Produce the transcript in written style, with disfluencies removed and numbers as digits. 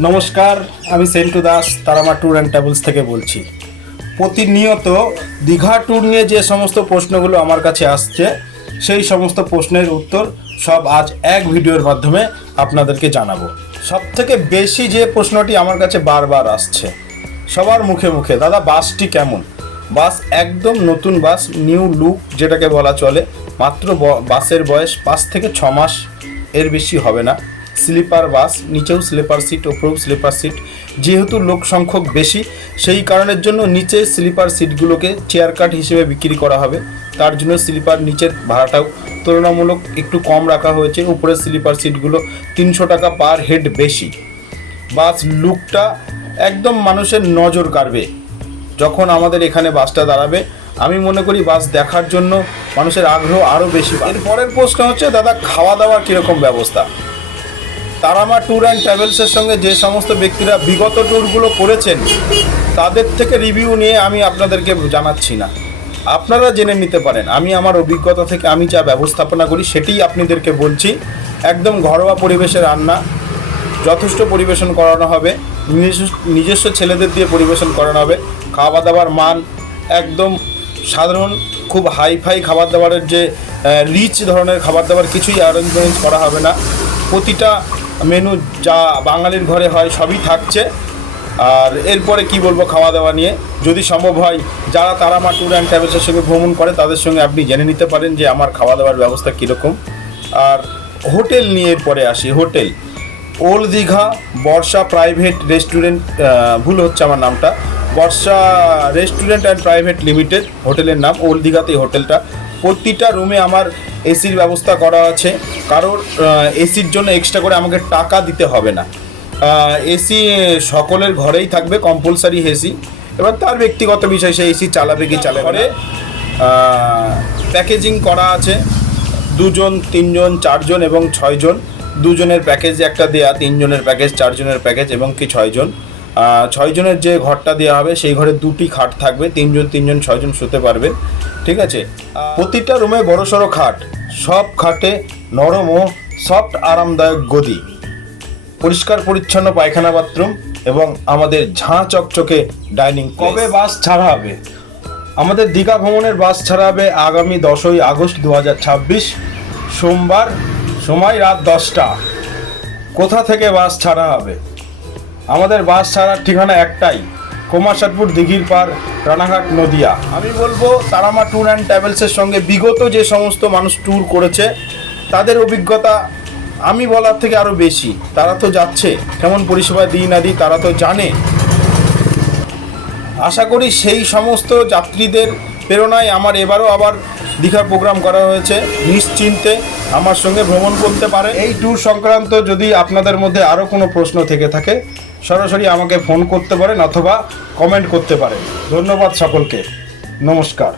নমস্কার, আমি Sentu Das Tara Maa tour and travels থেকে বলছি। প্রতিনিয়ত দীঘা ট্যুর নিয়ে যে সমস্ত প্রশ্নগুলো আমার কাছে আসছে, সেই সমস্ত প্রশ্নের উত্তর সব আজ এক ভিডিওর মাধ্যমে আপনাদেরকে জানাবো। সবথেকে বেশি যে প্রশ্নটি আমার কাছে বারবার আসছে সবার মুখে মুখে, দাদা বাসটি কেমন? বাস একদম নতুন বাস, নিউ লুক যেটাকে বলা চলে। মাত্র বাসের বয়স 5 থেকে 6 মাস, এর বেশি হবে না। স্লিপার বাস, নিচেও স্লিপার সিট, ওপরেও স্লিপার সিট। যেহেতু লোক সংখ্যক বেশি, সেই কারণের জন্য নিচে স্লিপার সিটগুলোকে চেয়ার কাট হিসেবে বিক্রি করা হবে। তার জন্য স্লিপার নিচের ভাড়াটাও তুলনামূলক একটু কম রাখা হয়েছে। উপরের স্লিপার সিটগুলো 300 টাকা পার হেড বেশি। বাস লুকটা একদম মানুষের নজর কাড়বে যখন আমাদের এখানে বাসটা দাঁড়াবে। আমি মনে করি বাস দেখার জন্য মানুষের আগ্রহ আরও বেশি। এর পরের প্রশ্ন হচ্ছে, দাদা খাওয়া দাওয়ার কীরকম ব্যবস্থা? তারামা ট্যুর অ্যান্ড ট্রাভেলসের সঙ্গে যে সমস্ত ব্যক্তিরা বিগত ট্যুরগুলো করেছেন, তাদের থেকে রিভিউ নিয়ে আমি আপনাদেরকে জানাচ্ছি না, আপনারা জেনে নিতে পারেন। আমি আমার অভিজ্ঞতা থেকে আমি যা ব্যবস্থাপনা করি সেটাই আপনাদেরকে বলছি। একদম ঘরোয়া পরিবেশে রান্না, যথেষ্ট পরিবেশন করানো হবে, নিজস্ব ছেলেদের দিয়ে পরিবেশন করানো হবে। খাওয়া দাওয়ার মান একদম সাধারণ, খুব হাইফাই খাবার দাবারের যে রিচ ধরনের খাবার দাবার কিছুই অ্যারেঞ্জমেন্ট করা হবে না। প্রতিটা মেনু যা বাঙালির ঘরে হয় সবই থাকছে। আর এরপরে কি বলবো খাওয়া দাওয়া নিয়ে, যদি সম্ভব হয় যারা তারামা ট্যুর অ্যান্ড ট্রাভেলসের সঙ্গে ভ্রমণ করে তাদের সঙ্গে আপনি জেনে নিতে পারেন যে আমার খাওয়া দাওয়ার ব্যবস্থা কীরকম। আর হোটেল নিয়ে এরপরে আসি। হোটেল ওল্ড দীঘা বর্ষা প্রাইভেট রেস্টুরেন্ট, ভুল হচ্ছে আমার নামটা, বর্ষা রেস্টুরেন্ট অ্যান্ড প্রাইভেট লিমিটেড হোটেলের নাম। ওল্ড দীঘাতেই হোটেলটা। প্রতিটা রুমে আমার এসির ব্যবস্থা করা আছে। কারোর এসির জন্য এক্সট্রা করে আমাকে টাকা দিতে হবে না। এসি সকলের ঘরেই থাকবে, কম্পালসারি এসি। এবার তার ব্যক্তিগত বিষয়, সে এসি চালাবে কি চালাবে না। প্যাকেজিং করা আছে 2 জন, 3 জন, 4 জন এবং 6 জন। 2 জনের প্যাকেজ একটা দেয়া, 3 জনের প্যাকেজ, 4 জনের প্যাকেজ এবং কি 6 জন। 6 জনের যে ঘরটা দেওয়া হবে সেই ঘরে 2টি খাট থাকবে। 3 জন 6 জন শুতে পারবে, ঠিক আছে। প্রতিটা রুমে বড় সড়ো খাট, সব খাটে নরম ও সফট আরামদায়ক গদি, পরিষ্কার পরিচ্ছন্ন পায়খানা বাথরুম এবং আমাদের ঝাঁ চকচকে ডাইনিং। কবে বাস ছাড়া হবে? আমাদের দীঘা ভ্রমণের বাস ছাড়া হবে আগামী 10ই আগস্ট 2026 সোমবার, সময় রাত 10টা। কোথা থেকে বাস ছাড়া হবে? আমাদের বাস ছাড়ার ঠিকানা একটাই, কোমারসাটপুর দিঘির পার, রানাঘাট, নদিয়া। আমি বলবো তারামা ট্যুর অ্যান্ড ট্রাভেলসের সঙ্গে বিগত যে সমস্ত মানুষ ট্যুর করেছে তাদের অভিজ্ঞতা আমি বলার থেকে আরও বেশি। তারা তো যাচ্ছে, কেমন পরিষেবা দিই না দিই তারা তো জানে। আশা করি সেই সমস্ত যাত্রীদের প্রেরণায় আমার এবারও আবার দীঘার প্রোগ্রাম করা হয়েছে। নিশ্চিন্তে আমার সঙ্গে ভ্রমণ করতে পারে। এই ট্যুর সংক্রান্ত যদি আপনাদের মধ্যে আরও কোনো প্রশ্ন থেকে থাকে, সরাসরি আমাকে ফোন করতে পারেন অথবা কমেন্ট করতে পারেন। ধন্যবাদ সকলকে, নমস্কার।